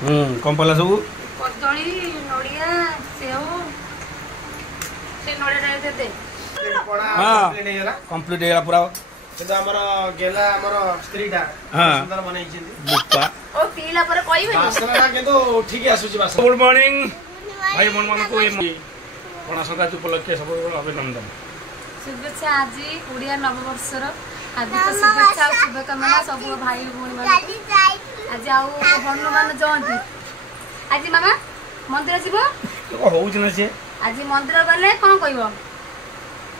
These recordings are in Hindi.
कौन पला सब कदली नड़िया सेव से नड़िया दे दे हां कंप्लीट हेला पूरा কিন্তু আমার গেলা আমার স্ত্রীটা সুন্দর বনাইছে বুকা ও পিলা পরে কইবে বাসনা কিন্তু ঠিক আসুছি বাসনা गुड मॉर्निंग भाई मन मन को पणा संक्रांति उपलक्षे सब अभिनंदन शुभेच्छा आज ओडिया नववर्षर हार्दिक शुभेच्छा शुभकामना सब भाई भौणी मान आज आउ हनुमान जयंती आज मामा मंदिर जीवो हो ना से आज मंदिर गले कोन कहबो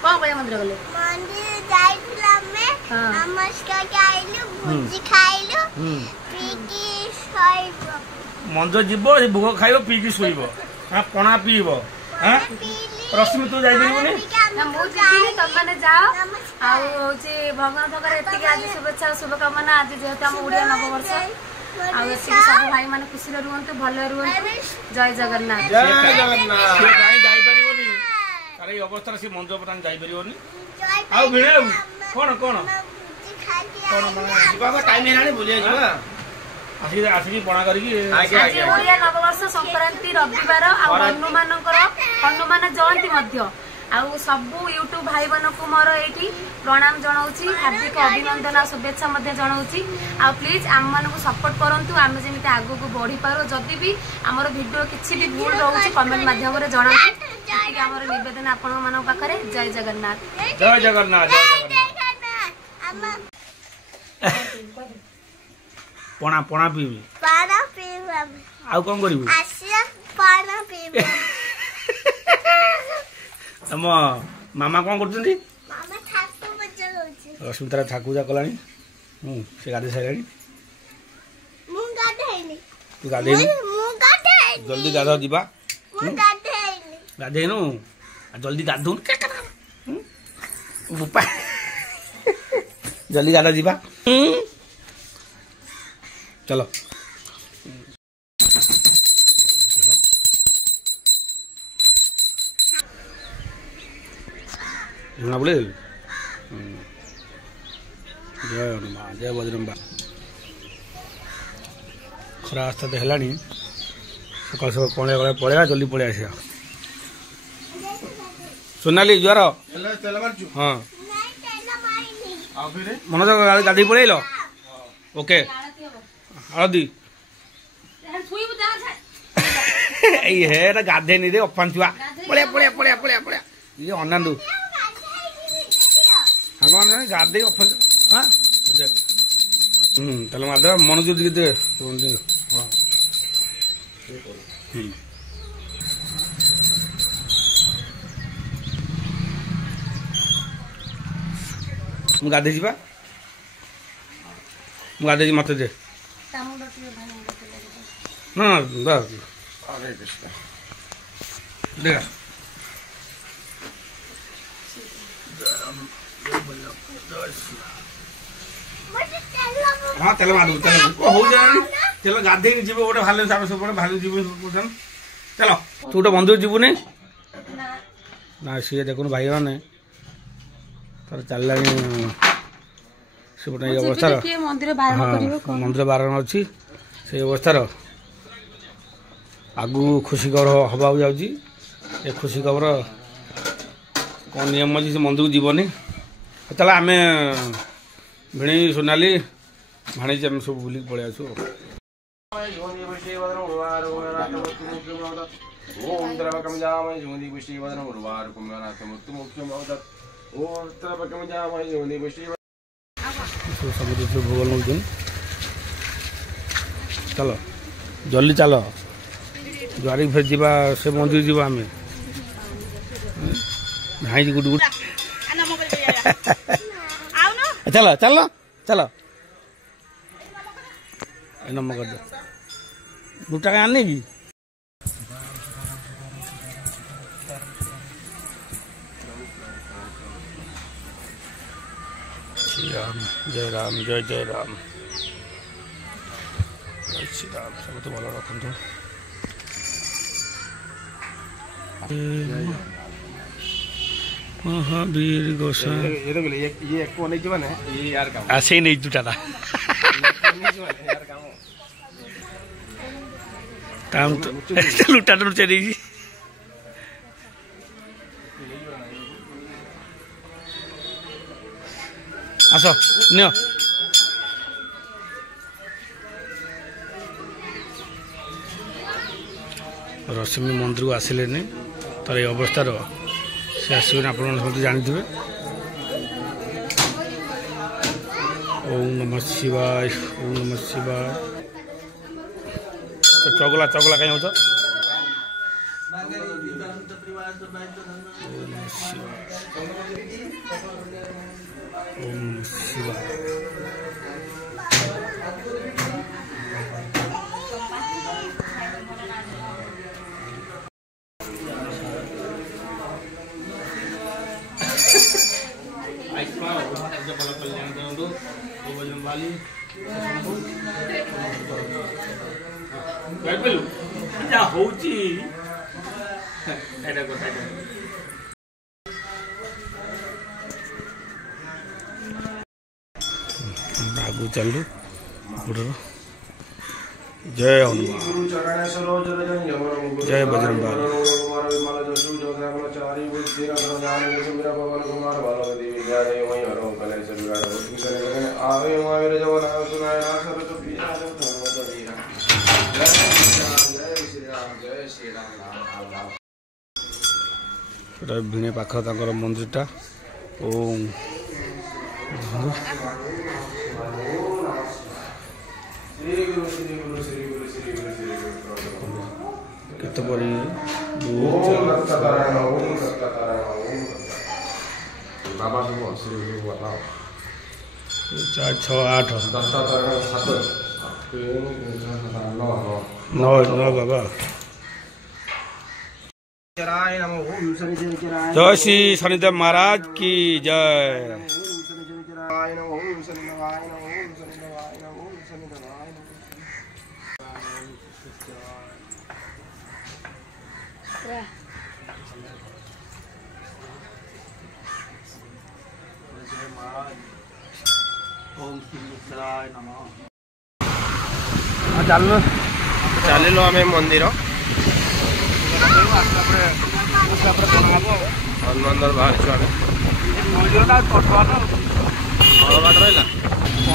कोन कहय मंदिर गले मंदिर जाइला में नमस्कार खाइलु भुजी खाइलु पीकी सोइबो मंदिर जीवो भोग खाइबो पीकी सोइबो हां पणा पीबो हां रश्मि तू जाई दिबोनी ना मु जीनी तब माने जाओ आ होची भगवान भगर एतिके आज शुभेच्छा शुभकामना आज जेहेतु हम ओडिया नववर्ष आ एतिके सब भाई माने खुशी रहंतु भले रहंतु जय जगन्नाथ जय जगन्नाथ से काई जाई परिबोनी अरे अवस्था से मंदिर पतान जाई परिबोनी आ भिणे कोन कोन कोन बाबा टाइम हेलानी भूलिया जीवा आसिकी पणा करी आगे आज ओडिया नववर्ष संक्रांति रविवार आ हनुमान जयंती मध्य आउ सब यूट्यूब भाई मानक मोर एठी प्रणाम जनाउची हार्दिक अभिनंदन आ शुभेच्छा मध्ये जनाउची आ प्लीज आम मानक सपोर्ट करंतु आमे जेमिति आगु को बढ़ी पारो जदी भी हमर वीडियो किछि भी भूल रहउची कमेंट माध्यम रे जणाउची कि हमर निवेदन आपन मानक पाखरे जय जगन्नाथ जय जगन्नाथ जय जगन्नाथ पणा पणा पीबी पाना पीबा आ कोन करिवु आसिया पाना पीबा तम मामा कोन करछंती मामा ठाकु बच्चा होची रश्मिता ठाकु जा कलानी से गादे साइलानी मु गाधेनी तू गाधेनी मु गाधेनी जल्दी गाधा दिबा मु गाधेनी गाधेनु जल्दी गाधु बुपा जल्दी गाधा दिबा चलो ना बोले जय हनुमान जय बजरंगा खरा रास्ता तो है सकाल सकाल कौन पड़ेगा जल्दी पड़े आसिया सोनाली ज्वार हाँ मन गाधी पड़ेल ओके हलदी हे गाधे नहीं रे अफान छुआ पड़े पड़े पड़े पड़े पड़े ये अनांदू हाँ गाधे अफान हाँ ताले मारद मनोज दे हाँ गाधे जी गाधे जी मत दे ना बस हरे कृष्ण देखा हाँ तेल मारू तेल हो जाए तेल गाधे जीव गोटे भालू साप सब भालू जीव चलो तू गोटे मंदिर जीवनी ना सी देखुन भाई मैंने तार चल से गोटे अवस्था मंदिर बारण अच्छी से अवस्थार आगु खुशी खबर हवा जाऊँगी ए खुशी खबर कौन नियम अच्छी से मंदिर को जीवनी चल आम भिणी सोनाली भाणीजी आम सब बुलिक पड़े आसू भोग नौ चलो जल्दी चल द्वारिक फिर जा से मंदिर जीवा आम भाई गुड गुड चलो चलो चलो नम कर दो 2 टाका आने की श्री राम जय राम जय जय राम जय श्री राम सब तो भल रखु महावीर गोसा ये को नहीं जीवन है ये यार काम ऐसे ही नहीं जुटा था यार काम ताम तो लुटा तो चली जी आसो नियो रश्मि मंदिर को आसिले तार ये अवस्थार से आसबे आप जानते ओम नमः शिवाय ओम नमः शिवाय चगला चगला कहीं होता ओम शिवाय आगू चलू जय हनुमान जय बजरंगबली भिणे पाख मंदिरटा ओम केते बड़ी 2 4 6 8 9 बाबा जय श्री शनिदेव महाराज की जय। चलो आम मंदिर हनुमान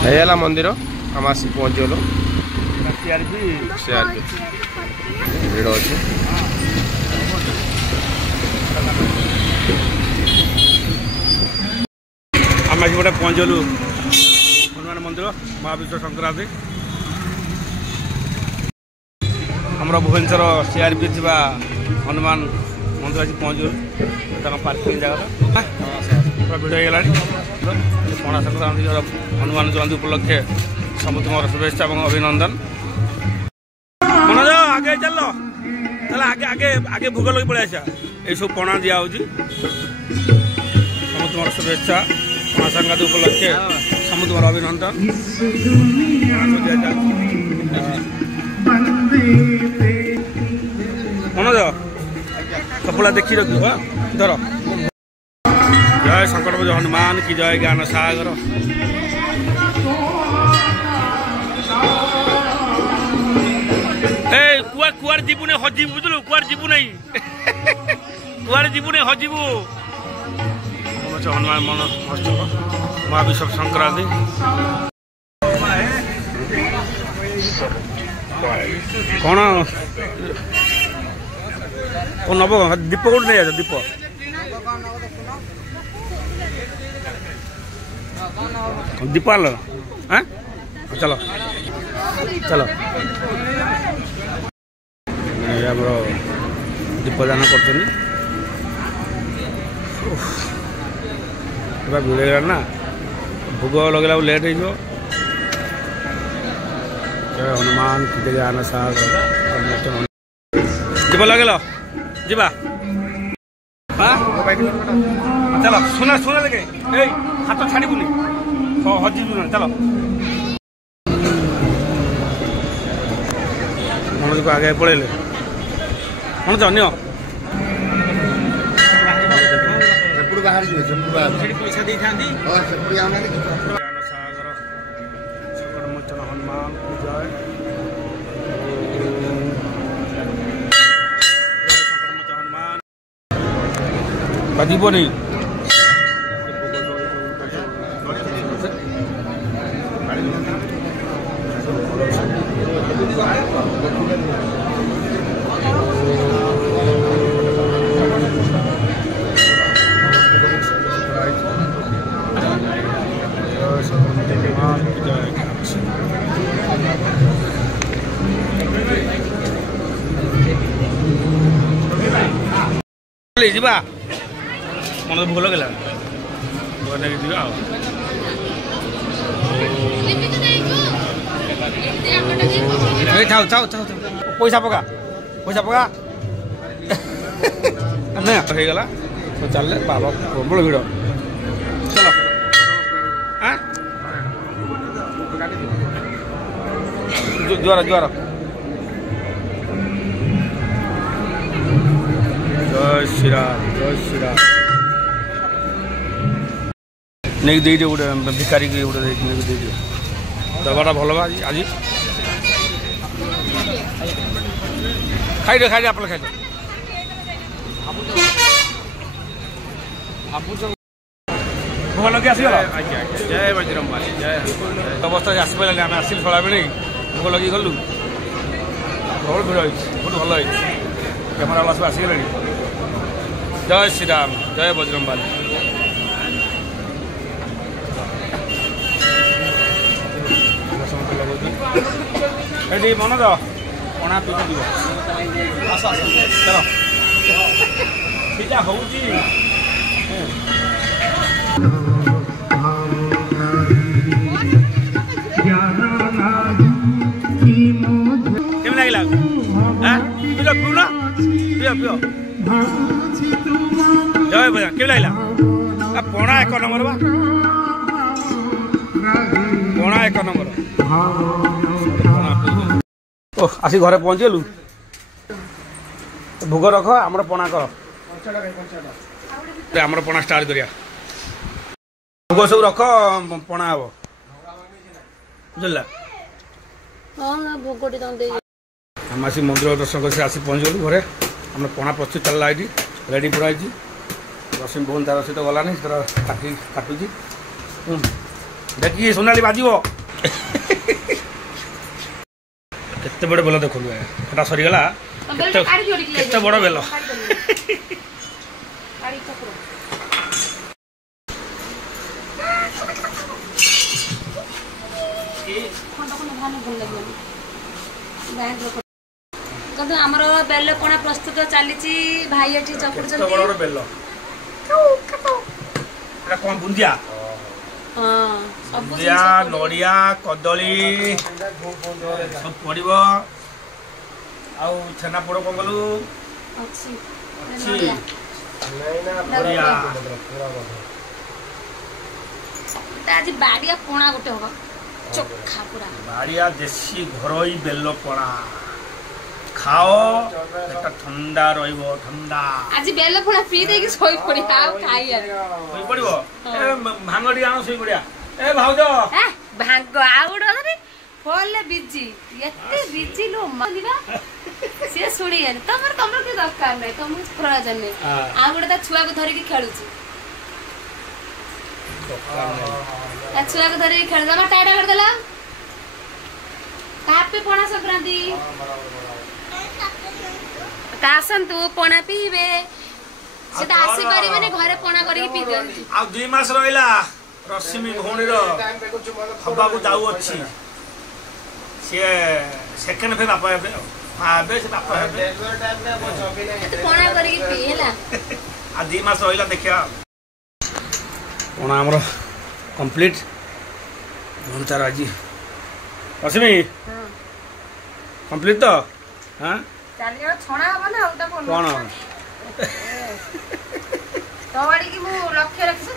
बाहर मंदिर आम आसिक पहुँचल भिड़ अच्छे आम आज गोटे पहुँचलु हनुमान मंदिर महाविश्व संक्रांति आमर भुवनेश्वर सीआरपी थी हनुमान मंदिर आज पहुँचल पार्किंग जगह पूरा भिड़ होगा पणा संक्रांति हनुमान जयंती उपलक्षे समस्त मोर शुभेच्छा और अभिनंदन। मनोज आगे चल आगे आगे आगे भोग लगे पड़े आसा ये सब पणा दिया समस्त मोर शुभेच्छा पणा संक्रांति उपलक्षे समस्त मोर अभिनंदन। मनोज कपड़ा देखी रखी धर जय शंकर हनुमान की जय ज्ञान सागर कुआर जीवु नहीं हजिबु बुझलु कुआर जीवु नहीं कुआर जीवु नहीं हजिबु हनुमान मन महोत्सव महाविश्व संक्रांति कौन नब दीप कौट नहीं आस दीप दीप आल हाँ चलो चलो आमर दीपदान कर भिड़ ना भोग लगे लेट हो हनुमान ज्ञान सागर दीप लगे जीवा चलो सुना सुना लगे हाथ छाड़बुनि हजिबु ना चलो मनोज को आगे पड़े कौन अन्य बाहर पैसा दी सागर मोचन हनुमान जय ଯିବନି ଯିବା ମନ ଭୋକ ଲାଗିଲା ନେଇକି ଯିବା ଆଉ ଥାଉ ଥାଉ ଥାଉ ପଇସା ପକା ହେଇଗଲା ଚାଲିଲେ ବାବା ପ୍ରବଳ ଭିଡ଼ ଚାଲ ଜୁଆର ଜୁଆର ଜୟ ଶ୍ରୀରାମ ନେଇକି ଦେଇଦିଅ ଗୋଟେ ଭିକାରୀକି ଗୋଟେ ନେଇକି ଦେଇଦିଅ ଦେବାଟା ଭଲ ବା ଆଜି ଖାଇଦିଅ ଆପଣ ଖାଇଦିଅ ଭୋଗ ଲଗେଇ ଆସିଗଲ ଜୟ ବଜରଙ୍ଗବାଲି ଜୟ ଅବସ୍ଥାରେ ଆସିପାରିଲାନି ଆମେ ଆସିଲୁ ସଳାବେଳେ ନେଇ ଭୋଗ ଲଗେଇ ଗଲୁ ପ୍ରବଳ ଭିଡ଼ ହେଇଛି ବହୁତ ଭଲ ହେଇଛି କ୍ୟାମେରା ବାଲା ସବୁ ଆସିଗଲେଣି ଜୟ ଶ୍ରୀରାମ ଜୟ ବଜରଙ୍ଗବାଲି ଏଠି ମନ ଦ ପଣା ପିଇ ଯିବ ଆସ ଆସ ଚାଲ ସେଇଟା ହଉଛି କେମିତି ଲାଗିଲା ପିଅ ପିଉନ ପିଅ ପିଅ ଜୟ ବଜା କେମିତି ଲାଗିଲା ପଣା 1 ନମ୍ବର ବା ପଣା 1 ନମ୍ବର ଓ ଆସି ଘରେ ପହଞ୍ଚିଗଲୁ ଭୋଗ ରଖ ଆମର ପଣା କର ଆମର ପଣା ଷ୍ଟାର୍ଟ କରିବା ଭୋଗ ସବୁ ରଖ ପଣା ହବ ବୁଝିଲା ଆମେ ଆସି ମନ୍ଦିର ଦର୍ଶନ କରି ଆସି ପହଞ୍ଚିଗଲୁ ଘରେ ଆମର ପଣା ପ୍ରସ୍ତୁତ ଚାଲିଲା ଏଇଠି ରେଡ଼ି ପୁରା ହେଇଛି ରଶ୍ମି ଭୁବନ ତାର ସହିତ ଗଲାନି ତାର କାଟୁଛି ଦେଖିକି ସୋନାଲି ବାଜିବ କେତେ ବଡ଼ ବେଲ ଦେଖନ୍ତୁ ସେଟା ସରିଗଲା କେତେ ବଡ଼ ବେଲ ଆମର ବେଲ ପଣା ପ୍ରସ୍ତୁତ ଚାଲିଛି ଭାଇ ଏଠି ଚକୁଡୁଛନ୍ତି ବେଲ ଏଟା କଣ ବୁନ୍ଦିଆ ବୁନ୍ଦିଆ ନଡ଼ିଆ କଦଳୀ ସବୁ ପଡ଼ିବ ଆଉ ଛେନାପୋଡ଼ କଣ କଲୁ ଆଜି ବାଡ଼ିଆ ପଣା ଗୋଟେ ହବ ଚୋଖା ପୁରା ବାଡ଼ିଆ ଦେଶୀ ଘରୋଇ ବେଲ ପଣା ଖାଅ এটা ঠান্ডা রইব ঠান্ডা আজি বেল পଣା পি দেকি শোই পড়ি আর খাইয়া শোই পড়িব এ ভাঙড়ি আনো শোই পড়িয়া এ ভাউজ এ ভাঙ্গ আউড় ধরে ফলে বিজি এতে বিজি লো মালিবা সে শুনি জানি তোমার কি দরকার নাই তোমার প্রয়োজন নাই আউড় তা ছুয়া কো ধরি কি খেলুছি তা ছুয়া কো ধরি খেল দমা টাইডা कर देला कापे पणा संक्रांति आसतु पणा पीबे से आसी पारे घरे पणा करके पी दियंती आ 2 मास रहिला रश्मि भौणी रो हबा को जाऊ अछि से सेकंड फे बापा हेबे आबे से बापा हेबे तो पणा करके पी हैला आ 2 मास रहिला देखिया पणा हमरो कंप्लीट भौणचार आजी रश्मि हां कंप्लीट तो हां चालियो छणा हो ना उटा कोन कोन तवाडी की मु लक्ष्य रखिस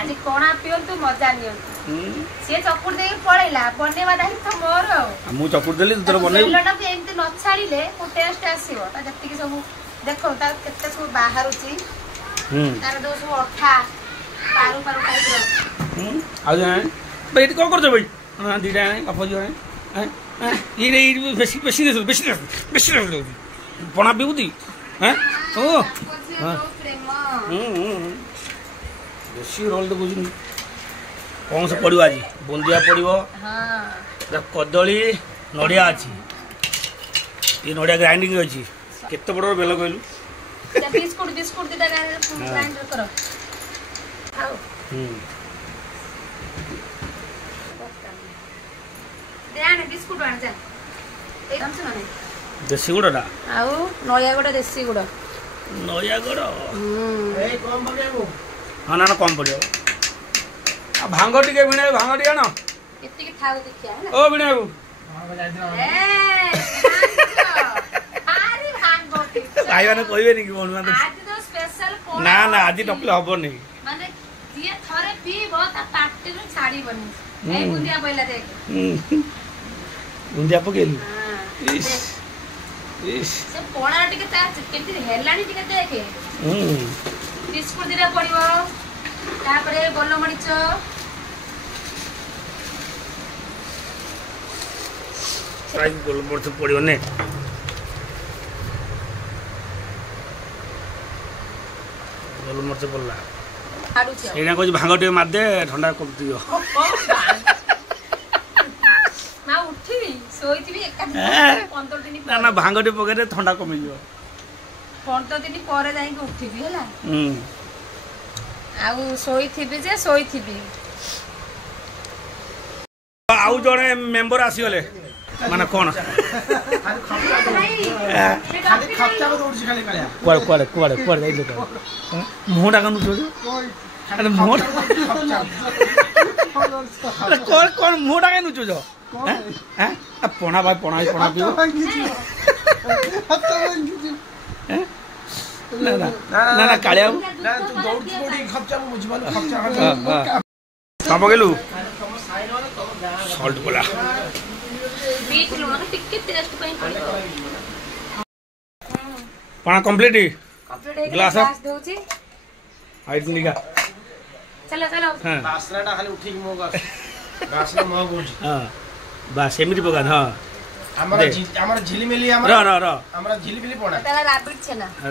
आज कोणा पियंतु मजा नियंतु से चकुर दे पळैला बनेवा दाही त मोर मु चकुर देली तोर बने लटा के एमते न छाड़ीले को टेस्ट आसीबो ता जत्ती की सब देखो ता केते सब बाहरुची तार दो सब अठा पारू पारू टाइप रो आ जाय बेट को कर भाई हां दीटा नहीं कफ जो है ये बेसी पणा पिबुदी हैं ओ देसी रोल तो बुझुन कौन से पड़ो आज बुंदिया पड़ो कदली नड़िया अच्छी ये नड़िया ग्राइंडिंग अच्छी केते बड़ बेल कहलु बिस्कुट बिस्कुट दिटा ग्राइंडर करो खाओ देन बिस्कुट आन जा एकदम से नहीं देसी गुड़टा आउ नया गुड़ देसी गुड़ नया गुड़ ए कम पकेबो हाँ ना कम पड़ो भांग टिके भिणे भांग टिके ना एत्ते के थाउ देखिया है ओ भिणे बाबू अरे भांग गोटी भाई माने कहबे नी कि मन माने आज तो स्पेशल ना ना आज नकले हबनी माने ये थरे पीबो ता पार्टी रो छाड़ी बनी ए बुंदिया पहिला देख बुंदिया पकेलु हां इस इस से पोणा टिके ता केति हेलानी टिके देखे बिस्कुट दिरा पड़िबो तापरे गोल मरीच साइज गोल मरीच पड़ियो ने गोल मरीच पड़ला हाडू छ एना कोइ भांग टिके मार दे ठंडा कर दियो ना उठिबी सोइतिबी एका दिन 15 दिन ना ना भांग टिके पके दे ठंडा कमी दियो 15 दिन ପରେ ଯାଇକି ଉଠିବି ହେଲା ଆଉ ଶୋଇଥିବି ଯେ ଶୋଇଥିବି आउ जड़े मेंबर आसीगले माने कोन खाली खपचा को दौड़ खाली कालिया कुआड़े कुआड़े कुआड़े कुआड़े जाइले मुहटा कनु छोड़ अरे मुहटा अरे कोन कोन मुहटा कनु छोड़ हैं हैं पोणा भाई पोणा पियो हैं ना ना ना ना कालिया ना तू दौड़ दौड़ी खपचा को बुझबालु खपचा का पकेलु सॉल्ट बोला बीट लुण टिके टेस्ट पई पड़िबो पाना कंप्लीट कंप्लीट ग्लास दोची हाइट निका चलो चलो हां बासराटा खाली उठी मो गासला मो गोज हां बस एमिति पकान हां हमरा झिलिमिली र हमरा झिलिमिली पड़ा तेरा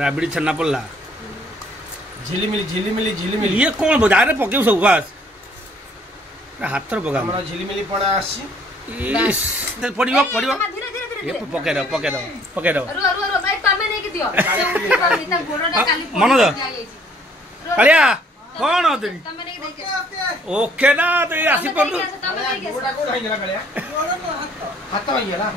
राबिड छना पड़ला झिलिमिली ये कौन बाजार रे पकेउ सब बास हाथ रे पका हमरा झिलिमिली पड़ा आसी इस पड़ियो धीरे धीरे ये धीरे पके दो रो भाई तमे नहीं के दियो से उठी पानी ता गोडोटा काली मन दो कालिया कौन हो तुम तमे नहीं के ओके ना तो ये आसी पर तमे नहीं के गोडा को खाई गेला कालिया हाथ में गेला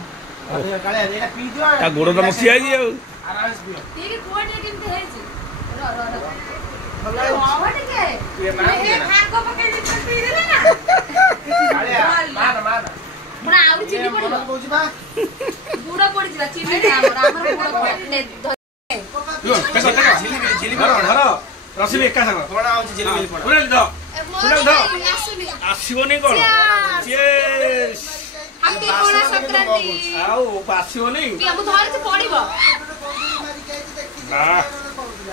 कालिया एटा पी दियो ता गोडो तो मसी आई दियो आराम से पियो ठीक है गोडे केमते है छी रो भला आवड के ये भांग को पके पी देले ना कालिया मार पुरा आउरी चिनी पड़िबो कहूची बा गुड़ पड़ी जिबा चिनी हमरा गुड़ पड़ी झिलिमिली धर रसिबे एका संग पड़ा आउची झिलिमिली पड़ा उले दो आसुनी आसीबो नहीं कोन चीयर्स हैप्पी कोणा संक्रांति आओ आसीबो नहीं कि हम धर से पड़िबो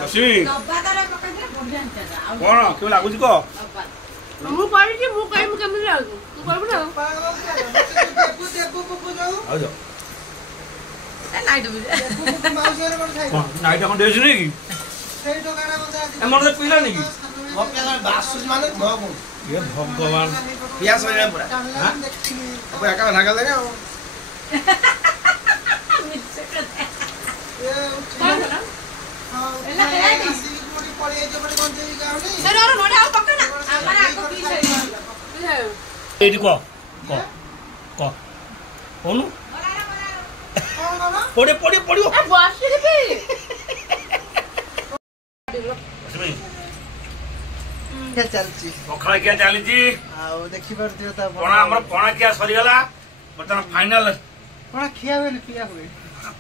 रसिबे डब्बादार पकाइले बढ़िया कोन के लागुची को मु पड़ी कि मु कहि मु केमि लागु तू करबो ना आओ जो नाइट बुझे नाइट कोन देछ नहीं की ए मन पीला नहीं की मो पेला बासुज माने मो को ये भगवान पियास हो गया पूरा हां अब एका भागा देने हो एडी को कोनु पड़े पड़ियो बसिले की क्या चलची पखड़ा क्या चलीची आउ देखि परथियो त कोना हमर कोना क्या सरीगला बर्तमान फाइनल कोना खिया होले पिया होले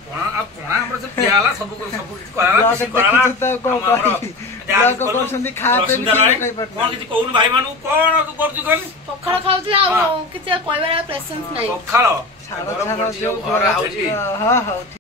कोना हमर से पियाला सब कराला किसी कराला लोग करछंदी खा पे कोन किछि कोन भाई मानु कोन तू करछु कनी पखड़ खाउथि आ किछ कहबार प्रेजेंस नाही पखड़ छाड़ जो घर आउची हां हां